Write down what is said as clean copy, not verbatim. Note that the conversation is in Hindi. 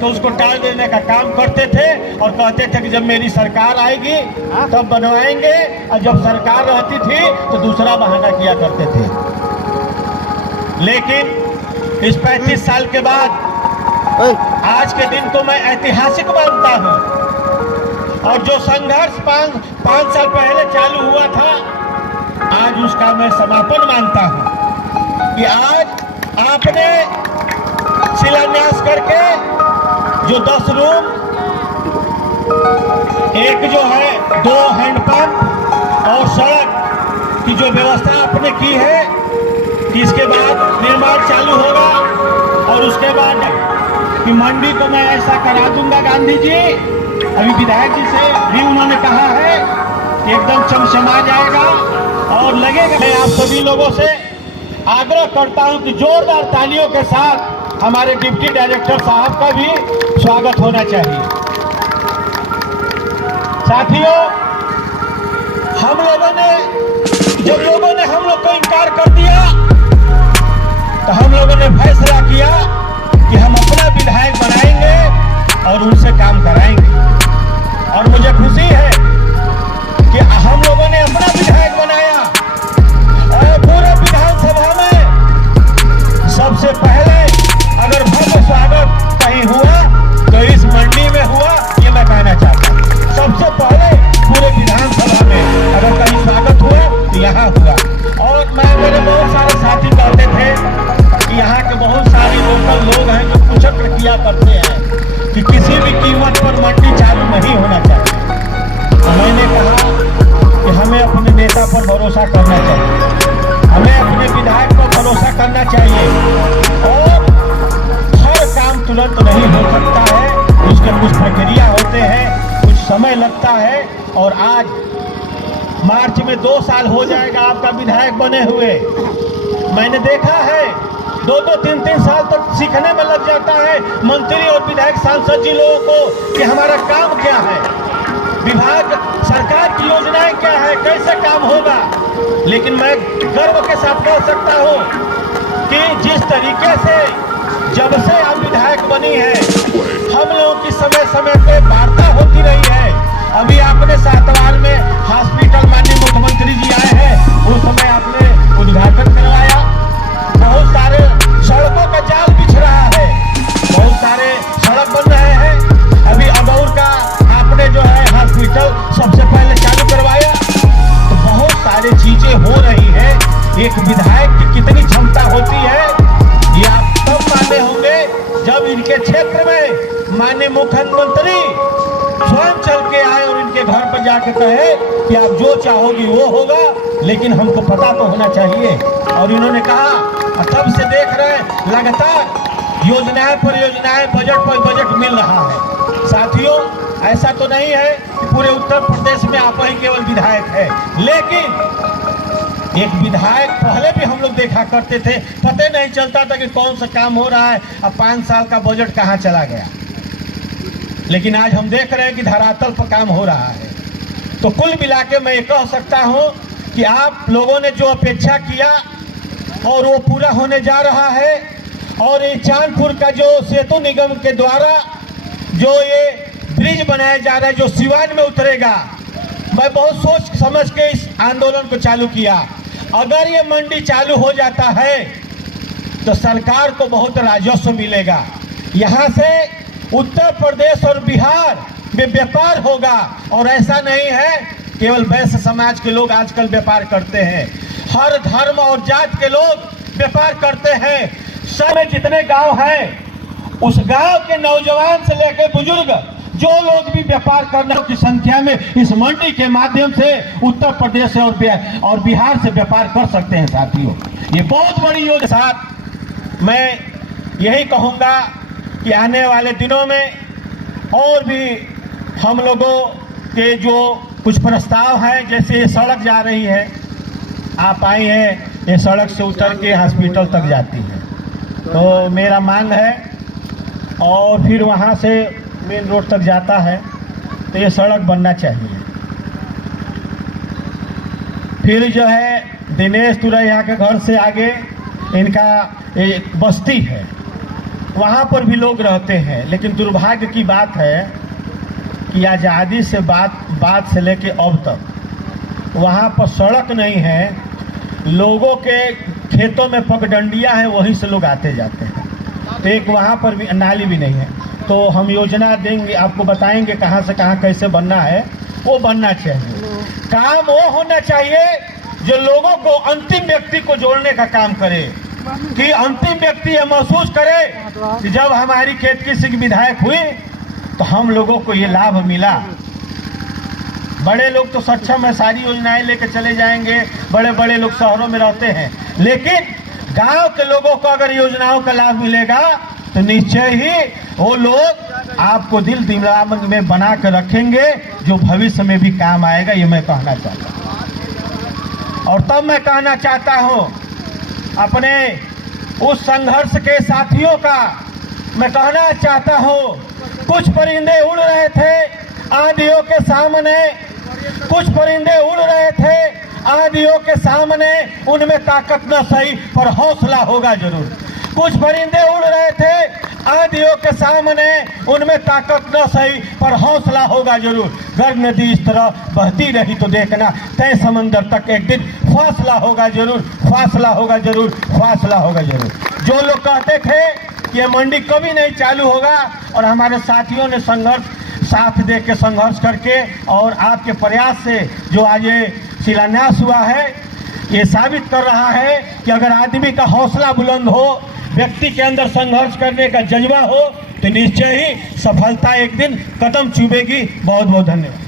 तो उसको टाल देने का काम करते थे और कहते थे कि जब मेरी सरकार आएगी तब बनवाएंगे, और जब सरकार रहती थी तो दूसरा बहाना किया करते थे। लेकिन इस 35 साल के बाद आज के दिन को मैं ऐतिहासिक मानता हूं, और जो संघर्ष 5 साल पहले चालू हुआ था, आज उसका मैं समापन मानता हूं कि आज आपने शिलान्यास करके जो 10 रूम, एक जो है 2 हैंडपंप और सड़क की जो व्यवस्था आपने की है, कि इसके बाद निर्माण चालू होगा, और उसके बाद कि मंडी को मैं ऐसा करा दूंगा। गांधी जी अभी विधायक जी से भी उन्होंने कहा है कि एकदम चमचमा जाएगा और लगेगा। मैं आप सभी लोगों से आग्रह करता हूं कि जोरदार तालियों के साथ हमारे डिप्टी डायरेक्टर साहब का भी स्वागत होना चाहिए। साथियों, हम लोगों ने हम लोग को इनकार कर दिया, तो हम लोगों ने फैसला किया कि हम अपना विधायक बनाएंगे और उनसे काम कराएंगे। और मुझे खुशी है कि हम लोगों ने अपना विधायक बनाया, और पूरे विधानसभा में सबसे पहले अगर भव्य स्वागत कहीं हुआ तो इस मंडी में हुआ, ये मैं कहना चाहता हूँ। सबसे पहले पूरे विधानसभा में अगर कहीं स्वागत हुआ तो यहाँ हुआ। और मेरे बहुत सारे साथी कहते थे कि यहाँ के बहुत सारे लोकल लोग हैं जो कुचक्र किया करते हैं कि किसी भी कीमत पर मंडी चालू नहीं होना चाहिए। मैंने कहा कि हमें अपने नेता पर भरोसा करना चाहिए, हमें अपने विधायक पर भरोसा करना चाहिए, और हर काम तुरंत नहीं हो सकता है, उसके कुछ प्रक्रिया होते हैं, कुछ समय लगता है। और आज मार्च में 2 साल हो जाएगा आपका विधायक बने हुए। मैंने देखा है 2-2, 3-3 साल तक सीखने में लग जाता है मंत्री और विधायक सांसद जी लोगों को कि हमारा काम क्या है, विभाग सरकार की योजनाएं क्या है, कैसे काम होगा। लेकिन मैं गर्व के साथ कह सकता हूं कि जिस तरीके से जब से आप विधायक बनी है, हम लोगों की समय समय पे वार्ता होती रही है। अभी आपने सातवार में हॉस्पिटल माननीय मुख्यमंत्री जी आए हैं, उस समय आपने उद्घाटन करवाया। बहुत सारे सड़कों का जाल बिछ रहा है, बहुत सारे सड़क बन रहे हैं। अभी अबौर का आपने जो है हॉस्पिटल सबसे पहले चालू करवाया। तो बहुत सारी चीजें हो रही है। एक विधायक की कितनी क्षमता होती है ये आप तब माने होंगे जब इनके क्षेत्र में माननीय मुख्यमंत्री स्वयं चल के आए और इनके घर पर जाके कहे कि आप जो चाहोगी वो होगा, लेकिन हमको पता तो होना चाहिए। और इन्होंने कहा, तब से देख रहे लगातार योजनाएं परियोजनाएं, बजट पर बजट मिल रहा है। साथियों, ऐसा तो नहीं है कि पूरे उत्तर प्रदेश में आप ही केवल विधायक है, लेकिन एक विधायक पहले भी हम लोग देखा करते थे, पता नहीं चलता था कि कौन सा काम हो रहा है, अब 5 साल का बजट कहाँ चला गया। लेकिन आज हम देख रहे हैं कि धरातल पर काम हो रहा है। तो कुल मिला के मैं ये कह सकता हूं कि आप लोगों ने जो अपेक्षा किया और वो पूरा होने जा रहा है। और ये चांदपुर का जो सेतु निगम के द्वारा जो ये ब्रिज बनाया जा रहा है, जो सिवान में उतरेगा, मैं बहुत सोच समझ के इस आंदोलन को चालू किया। अगर ये मंडी चालू हो जाता है तो सरकार को बहुत राजस्व मिलेगा। यहाँ से उत्तर प्रदेश और बिहार में व्यापार होगा। और ऐसा नहीं है केवल वैश्य समाज के लोग आजकल व्यापार करते हैं, हर धर्म और जात के लोग व्यापार करते हैं। सब में जितने गांव हैं, उस गांव के नौजवान से लेकर बुजुर्ग जो लोग भी व्यापार करने की संख्या में इस मंडी के माध्यम से उत्तर प्रदेश से और बिहार से व्यापार कर सकते हैं। साथियों, ये बहुत बड़ी योजना के साथ मैं यही कहूँगा कि आने वाले दिनों में और भी हम लोगों के जो कुछ प्रस्ताव हैं, जैसे ये सड़क जा रही है, आप आई हैं, ये सड़क से उतर के हॉस्पिटल तक जाती है, तो मेरा मांग है, और फिर वहाँ से मेन रोड तक जाता है, तो ये सड़क बनना चाहिए। फिर जो है दिनेश तुरैया के घर से आगे इनका एक बस्ती है, वहाँ पर भी लोग रहते हैं, लेकिन दुर्भाग्य की बात है कि आज़ादी से बात से लेके अब तक वहाँ पर सड़क नहीं है, लोगों के खेतों में पगडंडियाँ हैं, वहीं से लोग आते जाते हैं। तो एक वहाँ पर भी नाली भी नहीं है। तो हम योजना देंगे, आपको बताएंगे कहाँ से कहाँ कैसे बनना है, वो बनना चाहिए। काम वो होना चाहिए जो लोगों को, अंतिम व्यक्ति को जोड़ने का काम करे, कि अंतिम व्यक्ति ये महसूस करे कि जब हमारी खेत की विधायक हुई तो हम लोगों को ये लाभ मिला। बड़े लोग तो सक्षम है, सारी योजनाएं लेके चले जाएंगे, बड़े बड़े लोग शहरों में रहते हैं, लेकिन गांव के लोगों को अगर योजनाओं का लाभ मिलेगा तो निश्चय ही वो लोग आपको दिल दिमाग में बना कर रखेंगे, जो भविष्य में भी काम आएगा। ये मैं कहना चाहता हूँ। और तब मैं कहना चाहता हूँ अपने उस संघर्ष के साथियों का, मैं कहना चाहता हूँ, कुछ परिंदे उड़ रहे थे आंधियों के सामने, कुछ परिंदे उड़ रहे थे आंधियों के सामने, उनमें ताकत न सही पर हौसला होगा जरूर। कुछ परिंदे उड़ रहे थे आंधियों के सामने, उनमें ताकत न सही पर हौसला होगा जरूर। गर्ग नदी इस तरह बहती रही तो देखना, तय समंदर तक एक दिन फासला होगा जरूर, फासला होगा जरूर, फासला होगा जरूर। जो लोग कहते थे कि ये मंडी कभी नहीं चालू होगा, और हमारे साथियों ने साथ दे के संघर्ष करके और आपके प्रयास से जो आज ये शिलान्यास हुआ है, ये साबित कर रहा है कि अगर आदमी का हौसला बुलंद हो, व्यक्ति के अंदर संघर्ष करने का जज्बा हो, तो निश्चय ही सफलता एक दिन कदम चूमेगी। बहुत बहुत धन्यवाद।